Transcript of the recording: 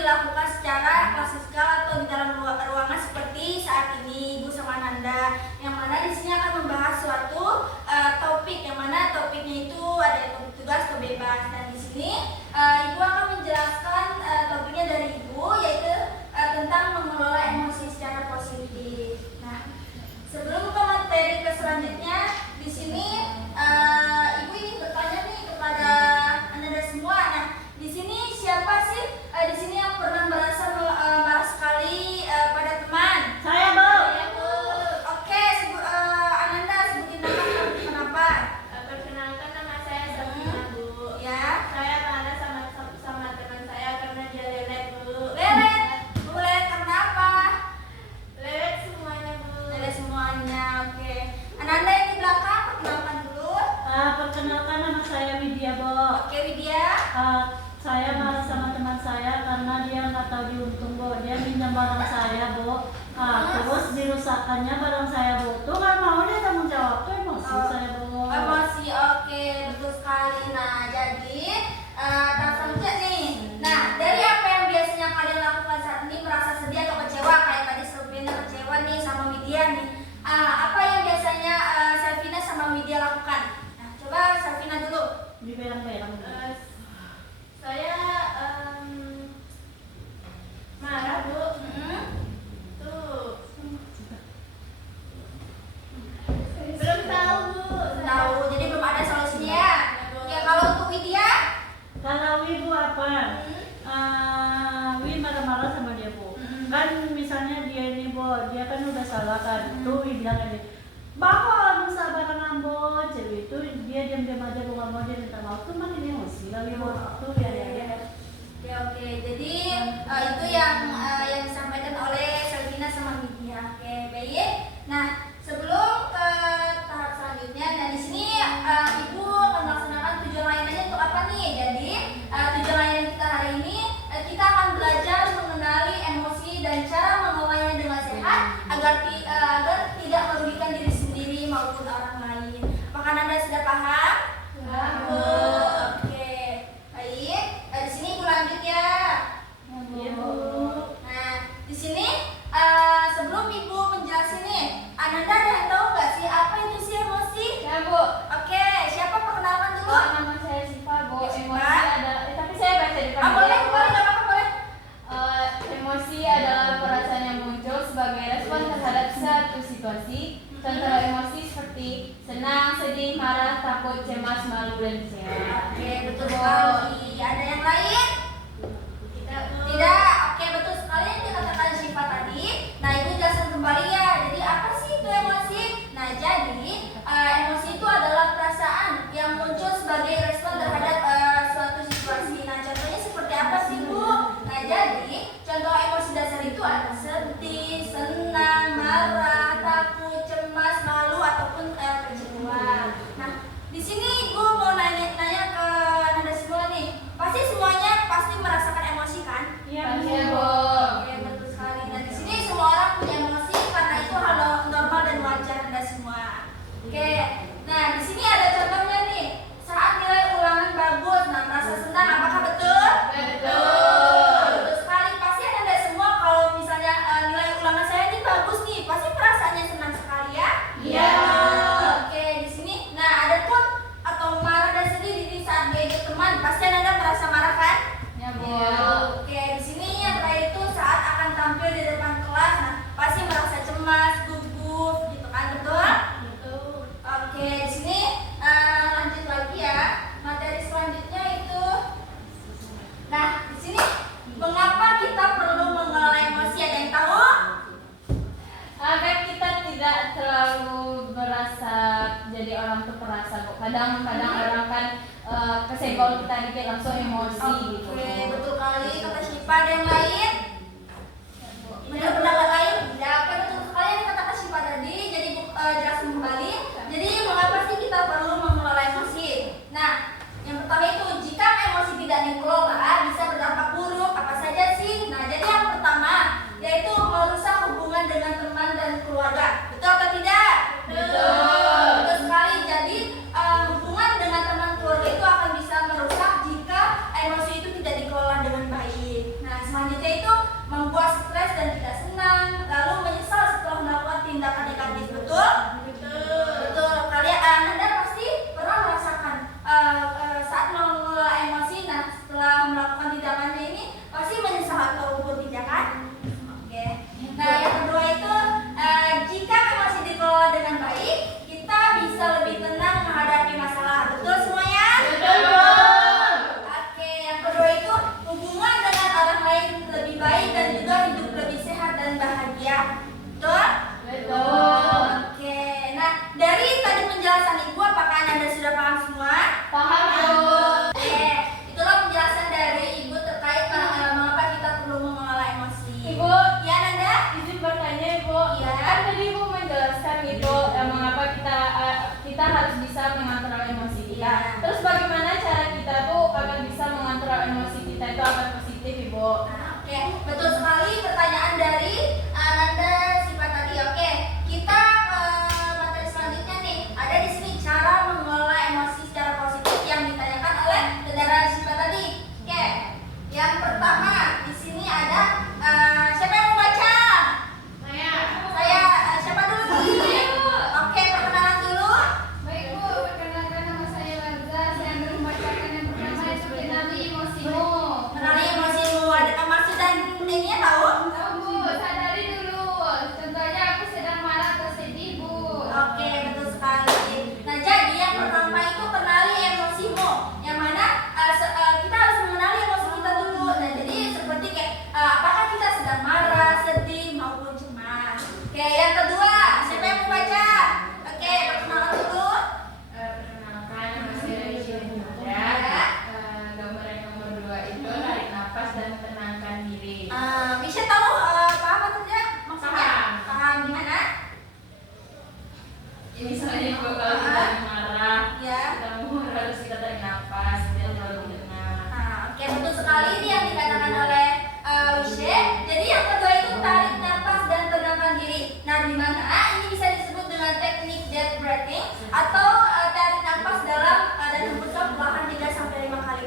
dilakukan secara klasikal atau di dalam ruangan seperti saat ini Ibu sama Nanda, yang mana di sini akan membahas suatu topik, yang mana topiknya itu ada topik tugas atau bebas. Dan di sini Ibu akan menjelaskan topiknya dari Ibu, yaitu tentang mengelola emosi secara positif. Nah, sebelum ke materi selanjutnya, di sini Ibu ingin bertanya nih kepada Anda semua. Nah, di sini siapa sih di sini yang pernah merasa marah sekali pada teman? Saya, Bu. Saya, Bu. Oke, Ananda sebutin nama, kenapa? Perkenalkan, nama saya Safina, Bu. Ya. Saya marah sama teman saya karena dia lelet, Bu. Lelet. Bu, lelet karena apa? Lelet semuanya, Bu. Lelet semuanya. Oke. Ananda yang di belakang, perkenalkan dulu. Perkenalkan, nama saya Widya, Bu. Oke, Widya. Saya marah sama teman saya karena dia nggak tahu diuntung, Bu. Dia minjam barang saya, Bu. Terus dirusakannya barang saya, Bu. Tuh nggak mau dia tanggung jawab, tuh emosi saya, Bu. Emosi, oke, betul sekali. Nah, jadi selanjutnya nih. Nah, dari apa yang biasanya kalian lakukan saat ini, merasa sedih atau kecewa? Kayak tadi Selvina kecewa nih sama Widya nih. Apa yang biasanya Selvina sama Widya lakukan? Nah, coba Selvina dulu. Diberang-berang. Saya marah, Bu. Tuh. Belum tahu, Bu. Tahu, jadi belum ada solusinya ya. Ya, kalau untuk Widya? Kalau Wibu apa? Wi marah-marah sama dia, Bu. Kan misalnya dia ini, Bu, dia kan udah salah kan. Tuh Wi bilang ini, bawa rusak barang ambo, cewek itu dia diam-diam aja, Bu, nggak mau dia minta maaf. Tuh makin emosi kali, Bu. Tuh ya. Oke. Jadi itu yang disampaikan oleh Selvina sama Widya. Oke, baik. Nah, sebelum ke tahap selanjutnya, nah di sini Ibu akan melaksanakan tujuan lainnya untuk apa nih? Jadi tujuan lain kita hari ini kita akan belajar mengenali emosi dan cara mengelolanya dengan sehat agar tidak merugikan diri sendiri maupun orang lain. Apakah Anda sudah paham? Oke, baik. Di sini Ibu lanjut ya. Iya, Bu. Nah, di sini sebelum Ibu menjelasin nih, Ananda ada yang tahu nggak sih apa itu sih emosi? Ya, Bu. Oke, siapa perkenalkan dulu? Nama saya Siva, Bu. Ya, Siva. Emosi adalah tapi saya baca di depan. Boleh, nggak apa-apa, boleh. Emosi adalah perasaan yang muncul sebagai respon terhadap suatu situasi. Contoh emosi seperti senang, sedih, marah, takut, cemas, malu, dan kecewa. Oke, betul sekali. Ada yang lain? Tidak. Oke, betul sekali yang dikatakan Syifa tadi. Nah, Ibu jelaskan kembali ya. Jadi apa sih itu emosi? Nah, jadi emosi itu adalah perasaan yang muncul sebagai respon terhadap suatu situasi. Nah, contohnya seperti apa sih, Bu? Nah, jadi contoh emosi dasar itu ada sedih, senang, marah, takut, cemas, malu, ataupun kecewa. Nah, di sini Ibu mau nanya ke Nanda semua nih. Semuanya pasti merasakan emosi kan? Iya, Pasti, Bu. Bu. Oke, betul sekali. Nah, di sini semua orang punya emosi karena itu hal normal dan wajar Anda semua. Oke. Nah, di sini ada contohnya nih. Saat nilai ulangan bagus, nah merasa senang, apakah betul? Betul sekali. Pasti Anda semua kalau misalnya nilai ulangan saya ini bagus nih, pasti perasaannya senang sekali ya? Iya. Oke, di sini. Nah, ada pun atau marah dan sedih di saat diajak teman, pasti Anda merasa marah kan? Ya, Bu. Oke, di sini yang terakhir itu saat akan tampil di depan kelas, nah pasti merasa cemas, gugup, gitu kan, betul? Betul. Oke, di sini lanjut lagi ya. Materi selanjutnya itu. Nah, di sini mengapa kita perlu mengelola emosi? Ada yang tahu? Agar kita tidak terlalu berasa jadi orang tuh perasa, kok. Kadang-kadang orang kan kesenggol kita dikit langsung emosi gitu. Oke, betul kali kata Syifa. Ada yang lain? Benar pendapat lain? Ya, oke, betul sekali yang dikatakan Syifa tadi. Jadi jelaskan kembali. Jadi mengapa sih kita perlu mengelola emosi? Nah, yang pertama itu jika emosi tidak dikelola bisa berdampak buruk. Apa saja sih? Nah, jadi yang pertama yaitu merusak hubungan dengan teman dan keluarga. Betul atau tidak? Betul sekali. Jadi hubungan dengan teman keluarga itu akan bisa merusak jika emosi itu tidak dikelola dengan baik. Nah, selanjutnya sekali ini yang dikatakan oleh Wishe. Jadi yang kedua itu tarik nafas dan tenangkan diri. Nah, di mana ini bisa disebut dengan teknik deep breathing atau tarik nafas dalam dan hembuskan perlahan 3 sampai 5 kali.